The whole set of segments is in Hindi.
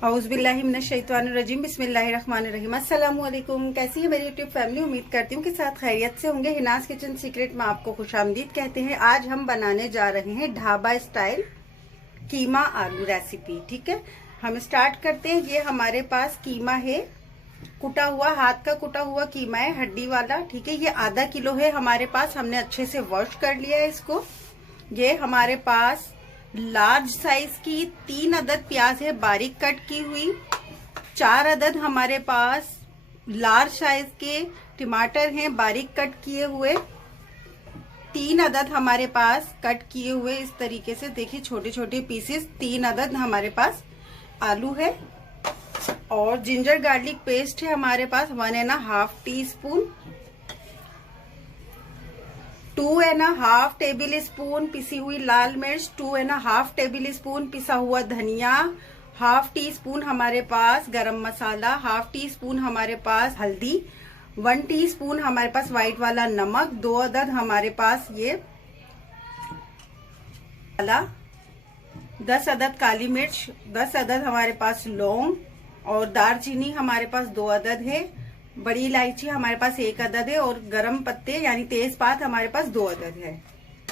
औज़ुबिल्लाहिमिनश्शैतानिर्रजीम बिस्मिल्लाहिर्रहमानिर्रहीम। अस्सलामुअलैकुम। कैसी है मेरी यूट्यूब फैमिली? उम्मीद करती हूँ कि साथ खैरियत से होंगे। हिनाज किचन सीक्रेट में आपको खुशामदीद कहते हैं। आज हम बनाने जा रहे हैं ढाबा स्टाइल कीमा आलू रेसिपी। ठीक है, हम स्टार्ट करते हैं। ये हमारे पास कीमा है, कुटा हुआ, हाथ का कुटा हुआ कीमा है, हड्डी वाला। ठीक है, ये आधा किलो है हमारे पास। हमने अच्छे से वॉश कर लिया है इसको। ये हमारे पास लार्ज साइज की 3 अदद प्याज है, बारीक कट की हुई। 4 अदद हमारे पास लार्ज साइज के टमाटर हैं, बारीक कट किए हुए। 3 अदद हमारे पास कट किए हुए इस तरीके से, देखिए छोटे छोटे पीसेस। 3 अदद हमारे पास आलू है। और जिंजर गार्लिक पेस्ट है हमारे पास 1.5 टीस्पून। 2.5 टेबल स्पून पिसी हुई लाल मिर्च। 2.5 टेबल स्पून पिसा हुआ धनिया। 1/2 टीस्पून हमारे पास गरम मसाला। 1/2 टीस्पून हमारे पास हल्दी। 1 टीस्पून हमारे पास व्हाइट वाला नमक। 2 अदद हमारे पास ये 10 अदद काली मिर्च। 10 अदद हमारे पास लौंग। और दालचीनी हमारे पास 2 अदद है। बड़ी इलायची हमारे पास 1 अदद है। और गरम पत्ते यानी तेजपात हमारे पास 2 अदद है।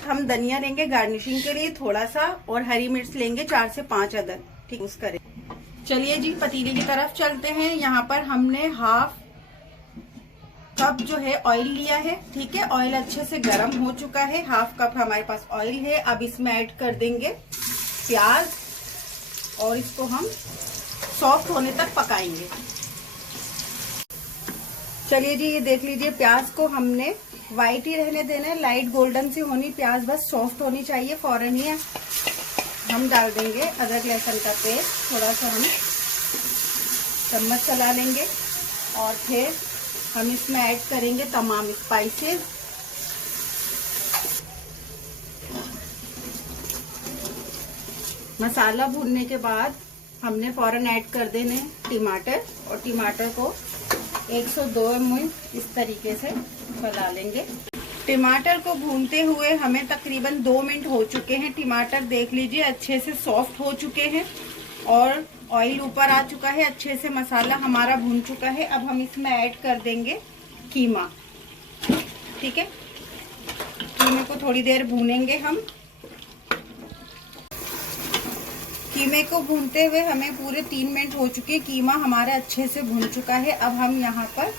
हम धनिया लेंगे गार्निशिंग के लिए थोड़ा सा, और हरी मिर्च लेंगे 4 से 5 अदद। ठीक, उस करें। चलिए जी, पतीले की तरफ चलते हैं। यहाँ पर हमने 1/2 कप जो है ऑयल लिया है। ठीक है, ऑयल अच्छे से गर्म हो चुका है। 1/2 कप हमारे पास ऑयल है। अब इसमें ऐड कर देंगे प्याज और इसको हम सॉफ्ट होने तक पकाएंगे। चलिए जी, ये देख लीजिए, प्याज को हमने व्हाइट ही रहने देना है, लाइट गोल्डन सी होनी प्याज, बस सॉफ्ट होनी चाहिए। फौरन ही हम डाल देंगे अदरक लहसुन का पेस्ट। थोड़ा सा हम चम्मच चला लेंगे और फिर हम इसमें ऐड करेंगे तमाम स्पाइसेस। मसाला भूनने के बाद हमने फौरन ऐड कर देने टमाटर, और टमाटर को 102 ml इस तरीके से चला लेंगे। टमाटर को भूनते हुए हमें तकरीबन 2 मिनट हो चुके हैं। टमाटर देख लीजिए अच्छे से सॉफ्ट हो चुके हैं और ऑयल ऊपर आ चुका है। अच्छे से मसाला हमारा भून चुका है। अब हम इसमें ऐड कर देंगे कीमा। ठीक है, कीमे को थोड़ी देर भूनेंगे हम। कीमे को भूनते हुए हमें पूरे 3 मिनट हो चुके। कीमा हमारा अच्छे से भून चुका है। अब हम यहाँ पर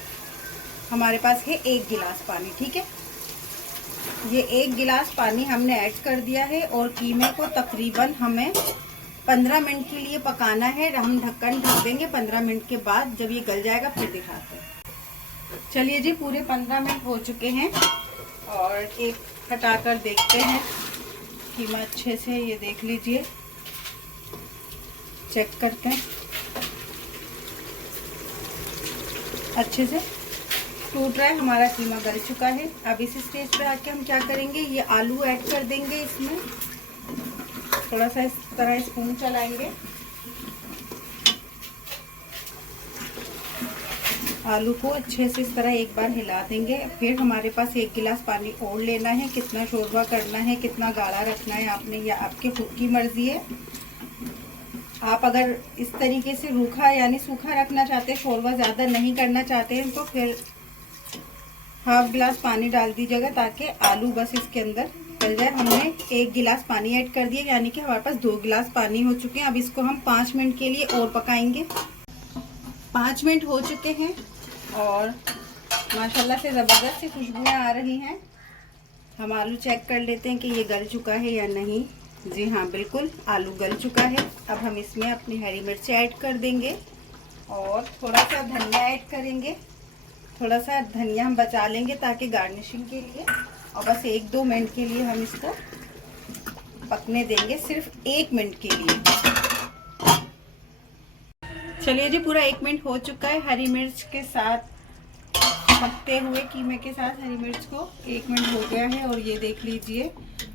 हमारे पास है 1 गिलास पानी। ठीक है, ये 1 गिलास पानी हमने ऐड कर दिया है। और कीमे को तकरीबन हमें 15 मिनट के लिए पकाना है। हम ढक्कन ढक देंगे। 15 मिनट के बाद जब ये गल जाएगा फिर दिखाते हैं। चलिए जी, पूरे 15 मिनट हो चुके हैं और एक हटाकर देखते हैं। कीमा अच्छे से, ये देख लीजिए, चेक करते हैं, अच्छे से टूट रहा है, हमारा कीमा गल चुका है। अब इस स्टेज पे आके हम क्या करेंगे, ये आलू ऐड कर देंगे इसमें। थोड़ा सा इस तरह स्पून चलाएंगे, आलू को अच्छे से इस तरह एक बार हिला देंगे। फिर हमारे पास 1 गिलास पानी और लेना है। कितना शोरबा करना है, कितना गाढ़ा रखना है आपने, या आपके खुद की मर्जी है। आप अगर इस तरीके से रूखा यानी सूखा रखना चाहते हैं, शोरबा ज़्यादा नहीं करना चाहते हैं, तो फिर 1/2 गिलास पानी डाल दीजिएगा ताकि आलू बस इसके अंदर गल जाए। हमने 1 गिलास पानी ऐड कर दिया, यानी कि हमारे पास 2 गिलास पानी हो चुके हैं। अब इसको हम 5 मिनट के लिए और पकाएंगे। 5 मिनट हो चुके हैं और माशाल्लाह से ज़बरदस्त सी खुशबुएं आ रही हैं। हम आलू चेक कर लेते हैं कि ये गल चुका है या नहीं। जी हाँ, बिल्कुल आलू गल चुका है। अब हम इसमें अपनी हरी मिर्च ऐड कर देंगे और थोड़ा सा धनिया ऐड करेंगे। थोड़ा सा धनिया हम बचा लेंगे ताकि गार्निशिंग के लिए, और बस 1-2 मिनट के लिए हम इसको पकने देंगे, सिर्फ 1 मिनट के लिए। चलिए जी, पूरा 1 मिनट हो चुका है। हरी मिर्च के साथ पकते हुए कीमे के साथ हरी मिर्च को 1 मिनट हो गया है। और ये देख लीजिए,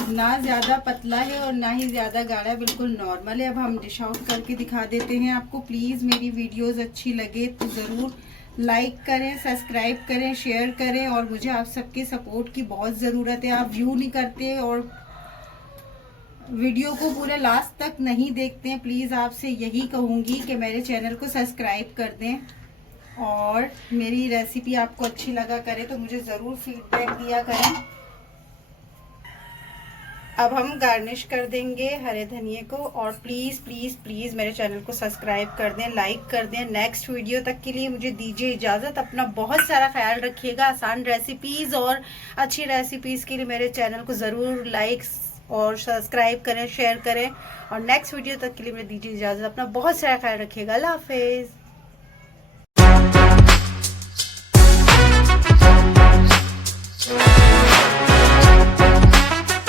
ना ज़्यादा पतला है और ना ही ज़्यादा गाढ़ा, बिल्कुल नॉर्मल है। अब हम डिश आउट करके दिखा देते हैं आपको। प्लीज़ मेरी वीडियोस अच्छी लगे तो ज़रूर लाइक करें, सब्सक्राइब करें, शेयर करें। और मुझे आप सबके सपोर्ट की बहुत ज़रूरत है। आप व्यू नहीं करते और वीडियो को पूरा लास्ट तक नहीं देखते हैं, प्लीज़ आपसे यही कहूँगी कि मेरे चैनल को सब्सक्राइब कर दें, और मेरी रेसिपी आपको अच्छी लगा करे तो मुझे ज़रूर फीडबैक दिया करें। अब हम गार्निश कर देंगे हरे धनिए को, और प्लीज़ प्लीज़ प्लीज़ मेरे चैनल को सब्सक्राइब कर दें, लाइक कर दें। नेक्स्ट वीडियो तक के लिए मुझे दीजिए इजाज़त। अपना बहुत सारा ख्याल रखिएगा। आसान रेसिपीज़ और अच्छी रेसिपीज़ के लिए मेरे चैनल को ज़रूर लाइक और सब्सक्राइब करें, शेयर करें, और नेक्स्ट वीडियो तक के लिए मुझे दीजिए इजाज़त। अपना बहुत सारा ख्याल रखिएगा। अल्लाह हाफिज़।